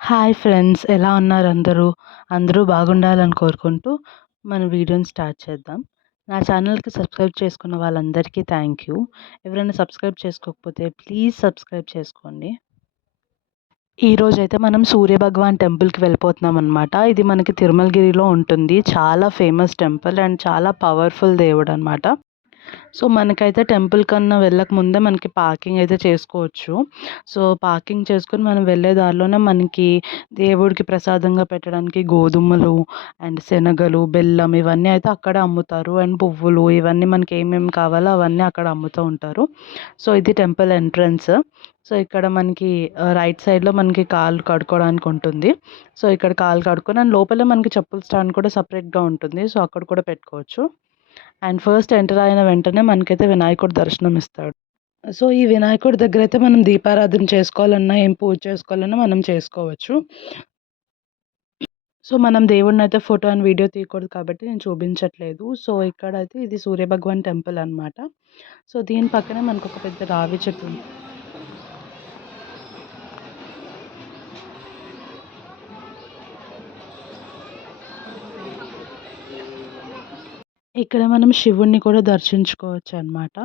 Hi friends, ఎలా ఉన్నారు అందరూ? అందరూ బాగుండాలని కోరుకుంటూ మన వీడియోని స్టార్ట్ చేద్దాం. నా ఛానల్‌కి సబ్స్క్రైబ్ చేసుకున్న వాళ్ళందరికీ థ్యాంక్ యూ. ఎవరైనా సబ్స్క్రైబ్ చేసుకోకపోతే ప్లీజ్ సబ్స్క్రైబ్ చేసుకోండి. ఈరోజైతే మనం సూర్య భగవాన్ టెంపుల్‌కి వెళ్ళిపోతున్నామనమాట. ఇది మనకి తిరుమలగిరిలో ఉంటుంది. చాలా ఫేమస్ టెంపుల్ అండ్ చాలా పవర్‌ఫుల్ దేవుడనమాట. సో, మనకైతే టెంపుల్ కన్నా వెళ్ళక ముందే మనకి పార్కింగ్ అయితే చేసుకోవచ్చు. సో, పార్కింగ్ చేసుకొని మనం వెళ్ళే దారిలోనే మనకి దేవుడికి ప్రసాదంగా పెట్టడానికి గోధుమలు అండ్ శనగలు, బెల్లం ఇవన్నీ అయితే అక్కడే అమ్ముతారు. అండ్ పువ్వులు ఇవన్నీ మనకి ఏమేమి కావాలో అవన్నీ అక్కడ అమ్ముతూ ఉంటారు. సో, ఇది టెంపుల్ ఎంట్రన్స్. సో, ఇక్కడ మనకి రైట్ సైడ్‌లో మనకి కాళ్ళు కడుక్కోవడానికి ఉంటుంది. సో, ఇక్కడ కాళ్ళు కడుక్కొని అండ్ లోపలే మనకి చెప్పుల స్టాండ్ కూడా సెపరేట్‌గా ఉంటుంది. సో, అక్కడ కూడా పెట్టుకోవచ్చు. అండ్ ఫస్ట్ ఎంటర్ అయిన వెంటనే మనకైతే వినాయకుడు దర్శనం ఇస్తాడు. సో, ఈ వినాయకుడి దగ్గరైతే మనం దీపారాధన చేసుకోవాలన్నా, ఏం పూజ చేసుకోవాలన్నా మనం చేసుకోవచ్చు. సో, మనం దేవుడినైతే ఫోటో అండ్ వీడియో తీయకూడదు కాబట్టి నేను చూపించట్లేదు. సో, ఇక్కడైతే ఇది సూర్య భగవాన్ టెంపుల్ అనమాట. సో, దీని పక్కనే మనకొక పెద్ద రావి చెట్టు ఉంది. ఇక్కడ మనం శివుడిని కూడా దర్శించుకోవచ్చనమాట.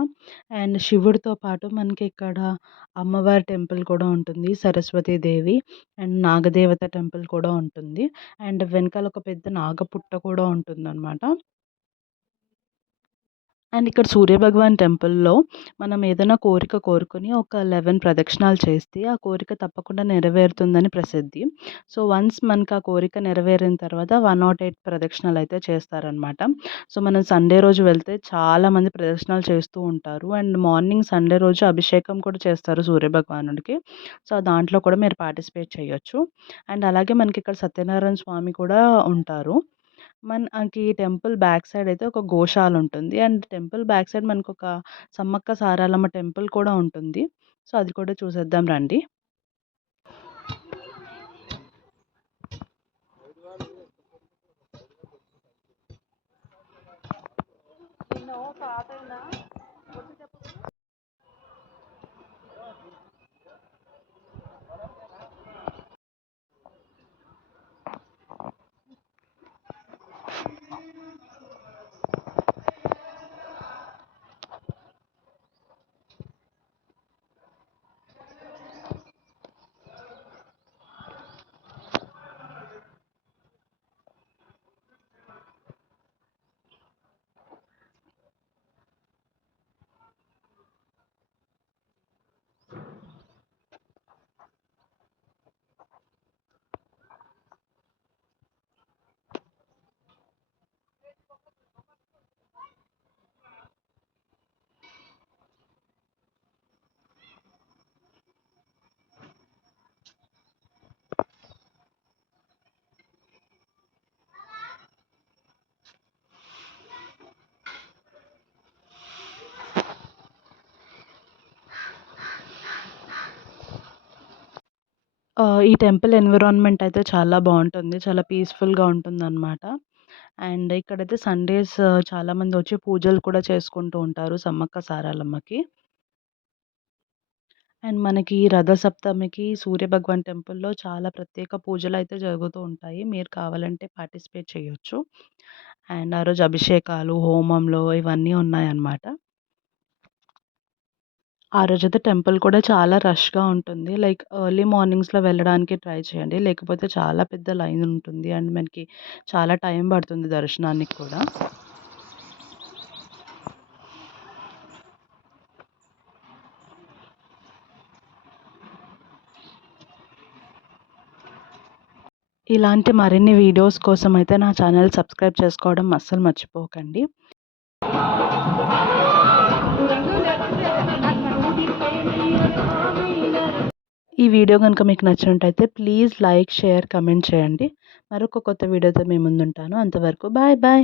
అండ్ శివుడితో పాటు మనకి ఇక్కడ అమ్మవారి టెంపుల్ కూడా ఉంటుంది. సరస్వతీ దేవి అండ్ నాగదేవత టెంపుల్ కూడా ఉంటుంది. అండ్ వెనకాల ఒక పెద్ద నాగపుట్ట కూడా ఉంటుందనమాట. అండ్ ఇక్కడ సూర్యభగవాన్ టెంపుల్‌లో మనం ఏదైనా కోరిక కోరుకొని ఒక 11 ప్రదక్షిణాలు చేస్తే ఆ కోరిక తప్పకుండా నెరవేరుతుందని ప్రసిద్ధి. సో, వన్స్ మనకు ఆ కోరిక నెరవేరిన తర్వాత 108 ప్రదక్షిణాలయితే చేస్తారనమాట. సో, మనం సండే రోజు వెళ్తే చాలామంది ప్రదక్షిణాలు చేస్తూ ఉంటారు. అండ్ మార్నింగ్ సండే రోజు అభిషేకం కూడా చేస్తారు సూర్యభగవానుడికి. సో, దాంట్లో కూడా మీరు పార్టిసిపేట్ చేయొచ్చు. అండ్ అలాగే మనకిక్కడ సత్యనారాయణ స్వామి కూడా ఉంటారు. మనకి టెంపుల్ బ్యాక్ సైడ్ అయితే ఒక గోశాల ఉంటుంది. అండ్ టెంపుల్ బ్యాక్ సైడ్ మనకొక సమ్మక్క సారాలమ్మ టెంపుల్ కూడా ఉంటుంది. సో, అది కూడా చూసేద్దాం రండి. ఈ టెంపుల్ ఎన్విరాన్మెంట్ అయితే చాలా బావుంటుంది. చాలా పీస్‌ఫుల్‌గా ఉంటుందనమాట. అండ్ ఇక్కడైతే సండేస్ చాలామంది వచ్చి పూజలు కూడా చేసుకుంటూ ఉంటారు సమ్మక్క సారాలమ్మకి. అండ్ మనకి రథసప్తమికి సూర్యభగవాన్ టెంపుల్‌లో చాలా ప్రత్యేక పూజలైతే జరుగుతూ ఉంటాయి. మీరు కావాలంటే పార్టిసిపేట్ చేయొచ్చు. అండ్ ఆ రోజు అభిషేకాలు, హోమంలో ఇవన్నీ ఉన్నాయన్నమాట. ఆ రోజైతే టెంపుల్ కూడా చాలా రష్‌గా ఉంటుంది. లైక్ ఎర్లీ మార్నింగ్స్‌లో వెళ్ళడానికి ట్రై చేయండి. లేకపోతే చాలా పెద్ద లైన్ ఉంటుంది. అండ్ మనకి చాలా టైం పడుతుంది దర్శనానికి కూడా. ఇలాంటి మరిన్ని వీడియోస్ కోసం అయితే నా ఛానల్ సబ్స్క్రైబ్ చేసుకోవడం అస్సలు మర్చిపోకండి. ఈ వీడియో గనుక మీకు నచ్చినట్టయితే ప్లీజ్ లైక్, షేర్, కమెంట్ చేయండి. మరొక కొత్త వీడియోతో మీ ముందుంటాను. అంతవరకు బాయ్ బాయ్.